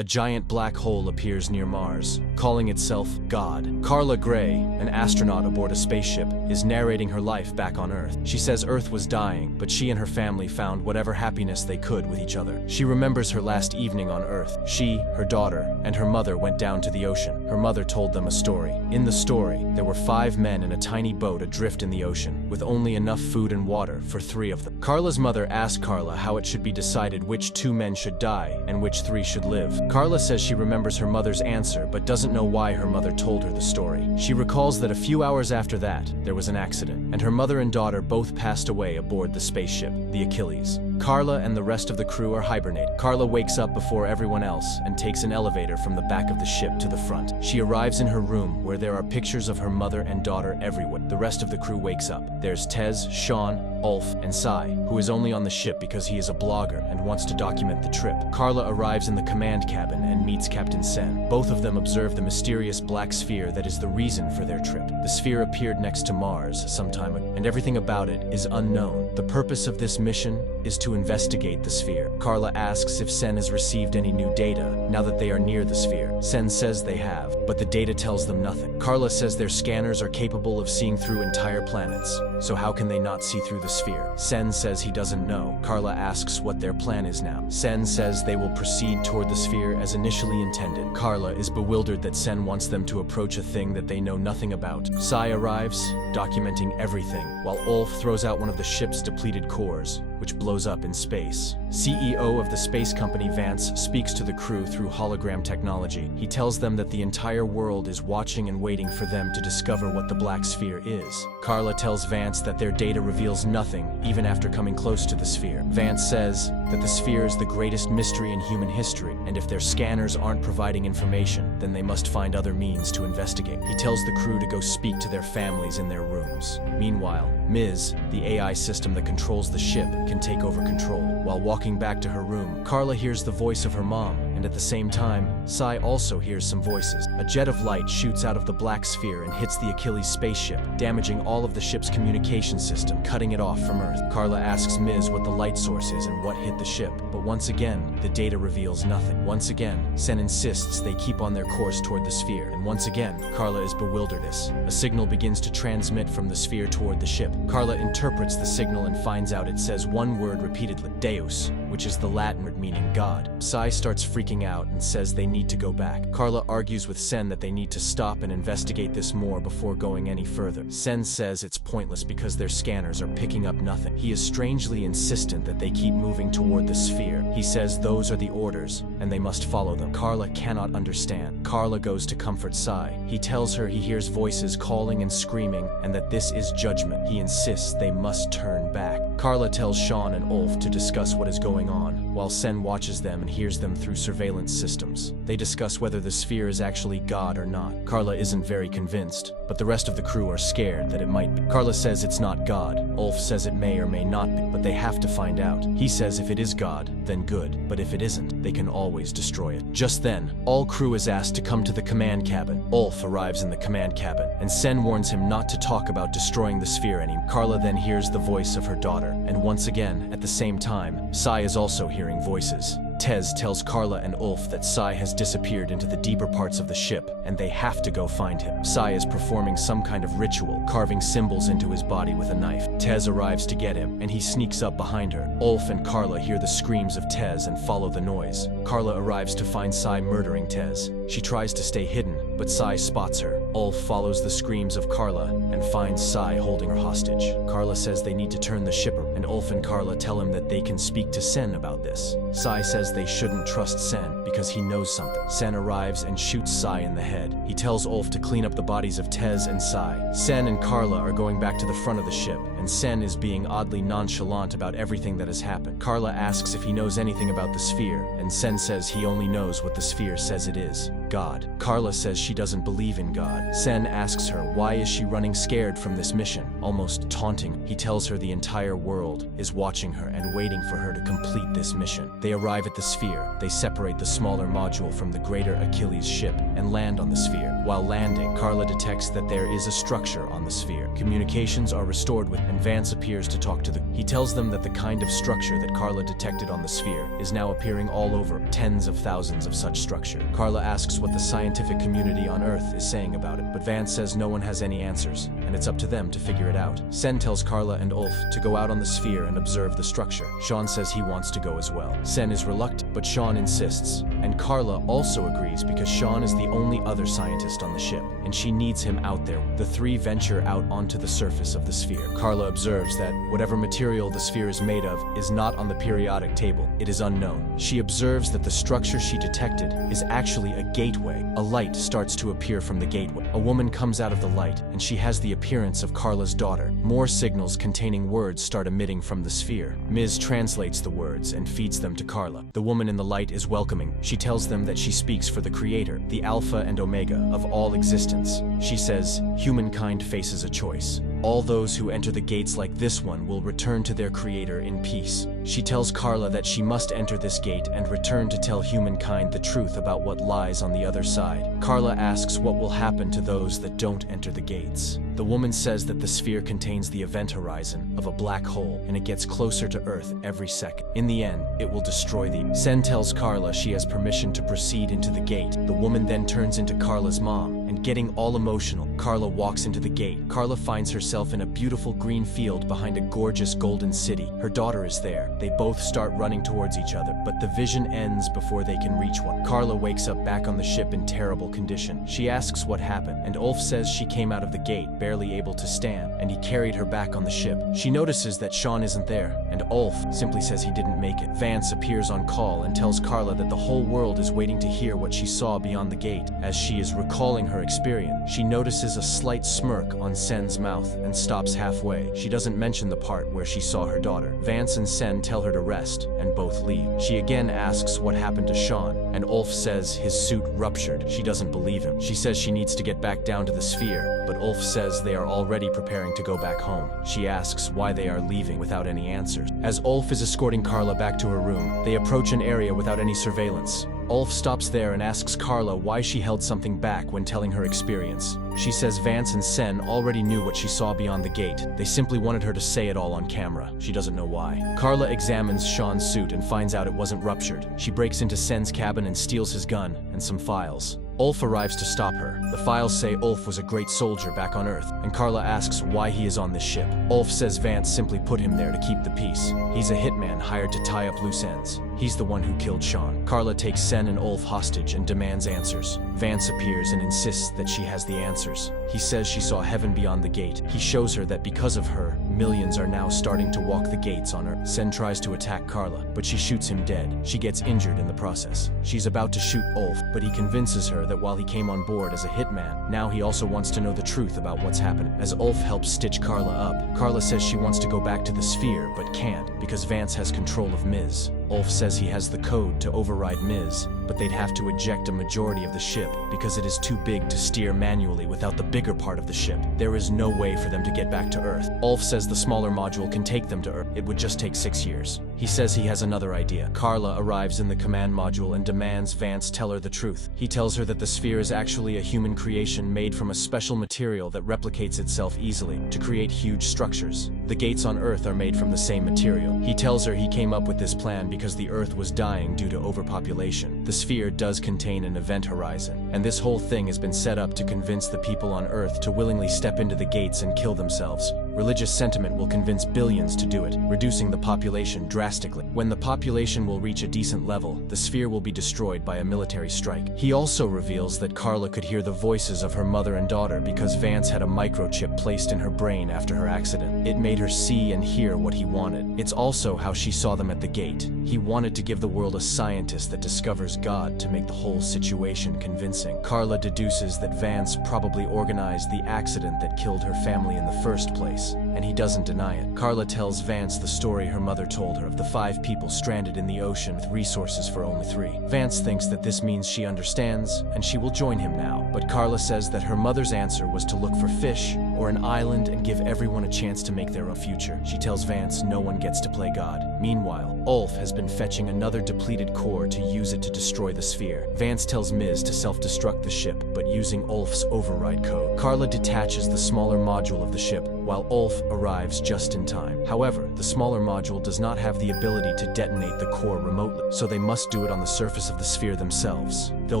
a giant black hole appears near Mars, calling itself God. Carla Gray, an astronaut aboard a spaceship, is narrating her life back on Earth. She says Earth was dying, but she and her family found whatever happiness they could with each other. She remembers her last evening on Earth. She, her daughter, and her mother went down to the ocean. Her mother told them a story. In the story, there were 5 men in a tiny boat adrift in the ocean, with only enough food and water for 3 of them. Carla's mother asked Carla how it should be decided which 2 men should die and which 3 should live. Carla says she remembers her mother's answer but doesn't know why her mother told her the story. She recalls that a few hours after that, there was an accident, and her mother and daughter both passed away aboard the spaceship, the Achilles. Carla and the rest of the crew are hibernating. Carla wakes up before everyone else and takes an elevator from the back of the ship to the front. She arrives in her room where there are pictures of her mother and daughter everywhere. The rest of the crew wakes up. There's Tez, Sean, Ulf, and Sai, who is only on the ship because he is a blogger and wants to document the trip. Carla arrives in the command cabin and meets Captain Sen. Both of them observe the mysterious black sphere that is the reason for their trip. The sphere appeared next to Mars some time ago, and everything about it is unknown. The purpose of this mission is to investigate the sphere. Carla asks if Sen has received any new data now that they are near the sphere. Sen says they have, but the data tells them nothing. Carla says their scanners are capable of seeing through entire planets, so how can they not see through the sphere? Sen says he doesn't know. Carla asks what their plan is now. Sen says they will proceed toward the sphere as initially intended. Carla is bewildered that Sen wants them to approach a thing that they know nothing about. Sai arrives, documenting everything, while Ulf throws out one of the ship's depleted cores, which blows up in space. CEO of the space company Vance speaks to the crew through hologram technology. He tells them that the entire world is watching and waiting for them to discover what the black sphere is. Carla tells Vance that their data reveals nothing, even after coming close to the sphere. Vance says that the sphere is the greatest mystery in human history, and if their scanners aren't providing information, then they must find other means to investigate. He tells the crew to go speak to their families in their rooms. Meanwhile, Ms., the AI system that controls the ship, can take over control. While walking back to her room, Carla hears the voice of her mom, and at the same time, Sai also hears some voices. A jet of light shoots out of the black sphere and hits the Achilles spaceship, damaging all of the ship's communication system, cutting it off from Earth. Carla asks Ms. what the light source is and what hit the ship, but once again, the data reveals nothing. Once again, Sen insists they keep on their course toward the sphere, and once again, Carla is bewildered. A signal begins to transmit from the sphere toward the ship. Carla interprets the signal and finds out it says one word repeatedly, Deus, which is the Latin word meaning God. Sai starts freaking out and says they need to go back. Carla argues with Sen that they need to stop and investigate this more before going any further. Sen says it's pointless because their scanners are picking up nothing. He is strangely insistent that they keep moving toward the sphere. He says those are the orders, and they must follow them. Carla cannot understand. Carla goes to comfort Sai. He tells her he hears voices calling and screaming, and that this is judgment. He insists they must turn back. Carla tells Sean and Ulf to discuss what is going on, while Sen watches them and hears them through surveillance systems. They discuss whether the sphere is actually God or not. Carla isn't very convinced, but the rest of the crew are scared that it might be. Carla says it's not God. Ulf says it may or may not be, but they have to find out. He says if it is God, then good, but if it isn't, they can always destroy it. Just then, all crew is asked to come to the command cabin. Ulf arrives in the command cabin, and Sen warns him not to talk about destroying the sphere anymore. Carla then hears the voice of her daughter, and once again, at the same time, Sai is also hearing voices. Tez tells Carla and Ulf that Sai has disappeared into the deeper parts of the ship, and they have to go find him. Sai is performing some kind of ritual, carving symbols into his body with a knife. Tez arrives to get him, and he sneaks up behind her. Ulf and Carla hear the screams of Tez and follow the noise. Carla arrives to find Sai murdering Tez. She tries to stay hidden, but Sai spots her. Ulf follows the screams of Carla and finds Sai holding her hostage. Carla says they need to turn the ship around, and Ulf and Carla tell him that they can speak to Sen about this. Sai says they shouldn't trust Sen because he knows something. Sen arrives and shoots Sai in the head. He tells Ulf to clean up the bodies of Tez and Sai. Sen and Carla are going back to the front of the ship, and Sen is being oddly nonchalant about everything that has happened. Carla asks if he knows anything about the sphere, and Sen says he only knows what the sphere says it is, God. Carla says she doesn't believe in God. Sen asks her why is she running scared from this mission, almost taunting. He tells her the entire world is watching her and waiting for her to complete this mission. They arrive at the sphere. They separate the smaller module from the greater Achilles ship and land on the sphere. While landing, Carla detects that there is a structure on the sphere. Communications are restored with and Vance appears to talk to He tells them that the kind of structure that Carla detected on the sphere is now appearing all over, tens of thousands of such structure. Carla asks what the scientific community on Earth is saying about it, but Vance says no one has any answers, and it's up to them to figure it out. Sen tells Carla and Ulf to go out on the sphere and observe the structure. Sean says he wants to go as well. Sen is reluctant, but Sean insists, and Carla also agrees because Sean is the only other scientist on the ship, and she needs him out there. The three venture out onto the surface of the sphere. Carla observes that whatever material the sphere is made of is not on the periodic table. It is unknown. She observes that the structure she detected is actually a gateway. A light starts to appear from the gateway. A woman comes out of the light, and she has the appearance of Carla's daughter. More signals containing words start emitting from the sphere. Ms. translates the words and feeds them to Carla. The woman in the light is welcoming. She tells them that she speaks for the Creator, the Alpha and Omega of all existence. She says, humankind faces a choice. All those who enter the gates like this one will return to their Creator in peace. She tells Carla that she must enter this gate and return to tell humankind the truth about what lies on the other side. Carla asks what will happen to those that don't enter the gates. The woman says that the sphere contains the event horizon of a black hole, and it gets closer to Earth every second. In the end, it will destroy the. Sen tells Carla she has permission to proceed into the gate. The woman then turns into Carla's mom, and getting all emotional, Carla walks into the gate. Carla finds herself in a beautiful green field behind a gorgeous golden city. Her daughter is there. They both start running towards each other, but the vision ends before they can reach one. Carla wakes up back on the ship in terrible condition. She asks what happened, and Ulf says she came out of the gate, barely able to stand, and he carried her back on the ship. She notices that Sean isn't there, and Ulf simply says he didn't make it. Vance appears on call and tells Carla that the whole world is waiting to hear what she saw beyond the gate. As she is recalling her experience, she notices a slight smirk on Sen's mouth and stops halfway. She doesn't mention the part where she saw her daughter. Vance and Sen tell her to rest, and both leave. She again asks what happened to Sean, and Ulf says his suit ruptured. She doesn't believe him. She says she needs to get back down to the sphere, but Ulf says they are already preparing to go back home. She asks why they are leaving without any answers. As Ulf is escorting Carla back to her room, they approach an area without any surveillance. Ulf stops there and asks Carla why she held something back when telling her experience. She says Vance and Sen already knew what she saw beyond the gate. They simply wanted her to say it all on camera. She doesn't know why. Carla examines Sean's suit and finds out it wasn't ruptured. She breaks into Sen's cabin and steals his gun and some files. Ulf arrives to stop her. The files say Ulf was a great soldier back on Earth, and Carla asks why he is on this ship. Ulf says Vance simply put him there to keep the peace. He's a hitman hired to tie up loose ends. He's the one who killed Sean. Carla takes Sen and Ulf hostage and demands answers. Vance appears and insists that she has the answers. He says she saw heaven beyond the gate. He shows her that because of her, millions are now starting to walk the gates on Earth. Sen tries to attack Carla, but she shoots him dead. She gets injured in the process. She's about to shoot Ulf, but he convinces her that while he came on board as a hitman, now he also wants to know the truth about what's happening. As Ulf helps stitch Carla up, Carla says she wants to go back to the sphere, but can't because Vance has control of Ms. Ulf says he has the code to override Ms., but they'd have to eject a majority of the ship because it is too big to steer manually without the bigger part of the ship. There is no way for them to get back to Earth. Ulf says the smaller module can take them to Earth. It would just take 6 years. He says he has another idea. Carla arrives in the command module and demands Vance tell her the truth. He tells her that the sphere is actually a human creation made from a special material that replicates itself easily to create huge structures. The gates on Earth are made from the same material. He tells her he came up with this plan because the Earth was dying due to overpopulation. The sphere does contain an event horizon, and this whole thing has been set up to convince the people on Earth to willingly step into the gates and kill themselves. Religious sentiment will convince billions to do it, reducing the population drastically. When the population will reach a decent level, the sphere will be destroyed by a military strike. He also reveals that Carla could hear the voices of her mother and daughter because Vance had a microchip placed in her brain after her accident. It made her see and hear what he wanted. It's also how she saw them at the gate. He wanted to give the world a scientist that discovers God to make the whole situation convincing. Carla deduces that Vance probably organized the accident that killed her family in the first place, and he doesn't deny it. Carla tells Vance the story her mother told her of the 5 people stranded in the ocean with resources for only 3. Vance thinks that this means she understands, and she will join him now. But Carla says that her mother's answer was to look for fish or an island and give everyone a chance to make their own future. She tells Vance no one gets to play God. Meanwhile, Ulf has been fetching another depleted core to use it to destroy the sphere. Vance tells Ms. to self-destruct the ship, but using Ulf's override code. Carla detaches the smaller module of the ship, while Ulf arrives just in time. However, the smaller module does not have the ability to detonate the core remotely, so they must do it on the surface of the sphere themselves. They'll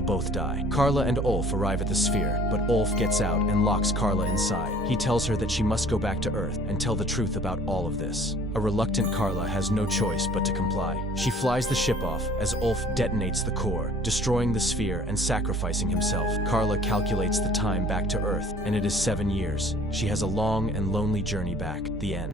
both die. Carla and Ulf arrive at the sphere, but Ulf gets out and locks Carla inside. He tells her that she must go back to Earth and tell the truth about all of this. A reluctant Carla has no choice but to comply. She flies the ship off as Ulf detonates the core, destroying the sphere and sacrificing himself. Carla calculates the time back to Earth, and it is 7 years. She has a long and lonely journey back. The end.